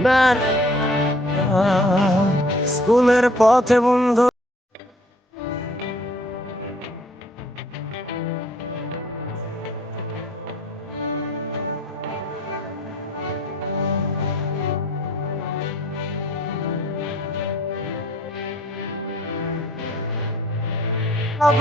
Ben স্কুলের পথে বন্ধু হবে